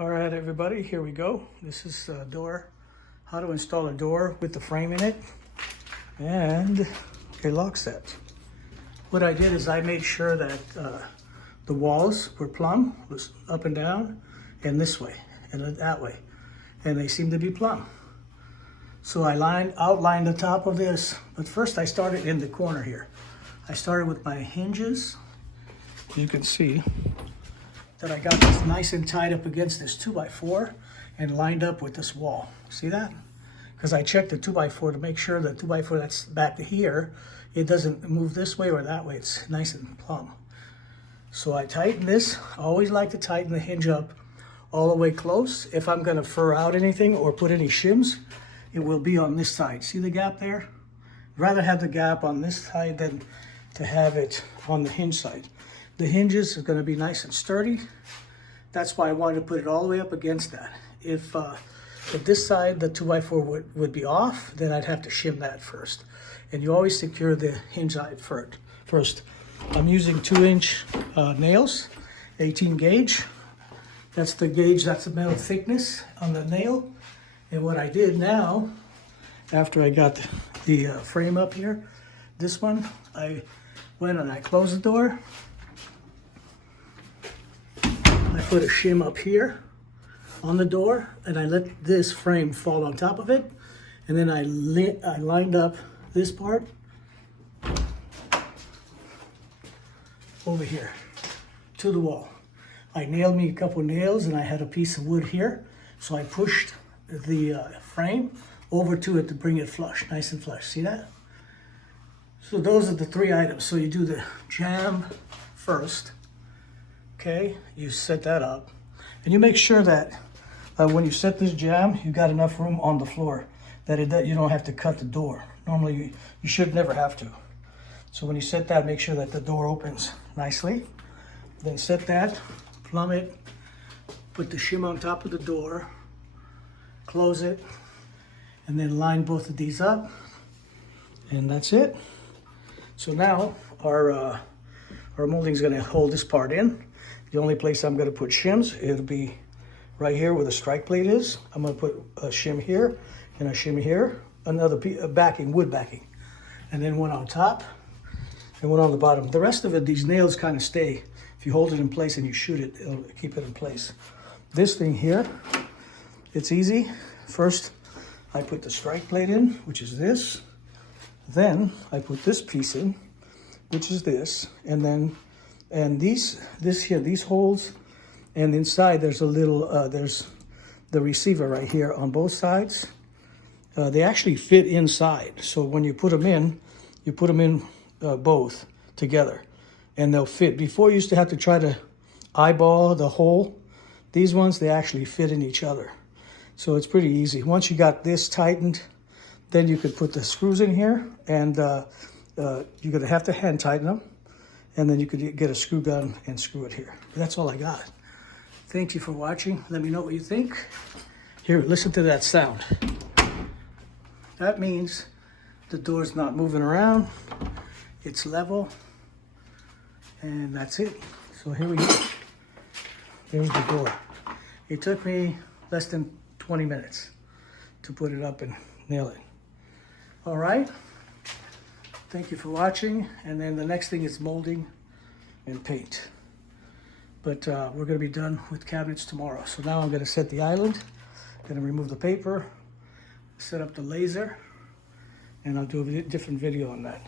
All right, everybody, here we go. This is a door, how to install a door with the frame in it and a lock set. What I did is I made sure that the walls were plumb, was up and down, and this way, and that way. And they seem to be plumb. So I outlined the top of this, but first I started in the corner here. I started with my hinges. You can see that I got this nice and tied up against this 2x4 and lined up with this wall. See that? Because I checked the 2x4 to make sure the 2x4 that's back to here, it doesn't move this way or that way. It's nice and plumb. So I tighten this. I always like to tighten the hinge up all the way close. If I'm gonna fur out anything or put any shims, it will be on this side. See the gap there? I'd rather have the gap on this side than to have it on the hinge side. The hinges are going to be nice and sturdy. That's why I wanted to put it all the way up against that. If this side, the 2x4 would be off, then I'd have to shim that first. And you always secure the hinge side first. I'm using 2-inch nails, 18 gauge. That's the gauge, that's the metal thickness on the nail. And what I did now, after I got the frame up here, this one, I went and I closed the door. I put a shim up here on the door, and I let this frame fall on top of it, and then I lined up this part over here to the wall. I nailed me a couple nails, and I had a piece of wood here, so I pushed the frame over to it to bring it flush, nice and flush. See that? So those are the 3 items. So you do the jamb first. Okay, you set that up, and you make sure that when you set this jamb, you got enough room on the floor that you don't have to cut the door. Normally, you should never have to. So when you set that, make sure that the door opens nicely. Then set that, plumb it, put the shim on top of the door, close it, and then line both of these up, and that's it. So now our molding is going to hold this part in. The only place I'm going to put shims, it'll be right here where the strike plate is. I'm going to put a shim here and a shim here, another backing, wood backing, and then one on top and one on the bottom. The rest of it, these nails kind of stay. If you hold it in place and you shoot it, it'll keep it in place. This thing here, it's easy. First, I put the strike plate in, which is this. Then I put this piece in, which is this, and these holes, and inside there's a little, there's the receiver right here on both sides. They actually fit inside. So when you put them in, both together, and they'll fit. Before you used to have to try to eyeball the hole. These ones, they actually fit in each other. So it's pretty easy. Once you got this tightened, then you could put the screws in here, and you're gonna have to hand tighten them. And then you could get a screw gun and screw it here. That's all I got. Thank you for watching. Let me know what you think. Here, listen to that sound. That means the door's not moving around. It's level. And that's it. So here we go. There's the door. It took me less than 20 minutes to put it up and nail it. All right. Thank you for watching, and then the next thing is molding and paint. But we're going to be done with cabinets tomorrow. So now I'm going to set the island, going to remove the paper, set up the laser, and I'll do a different video on that.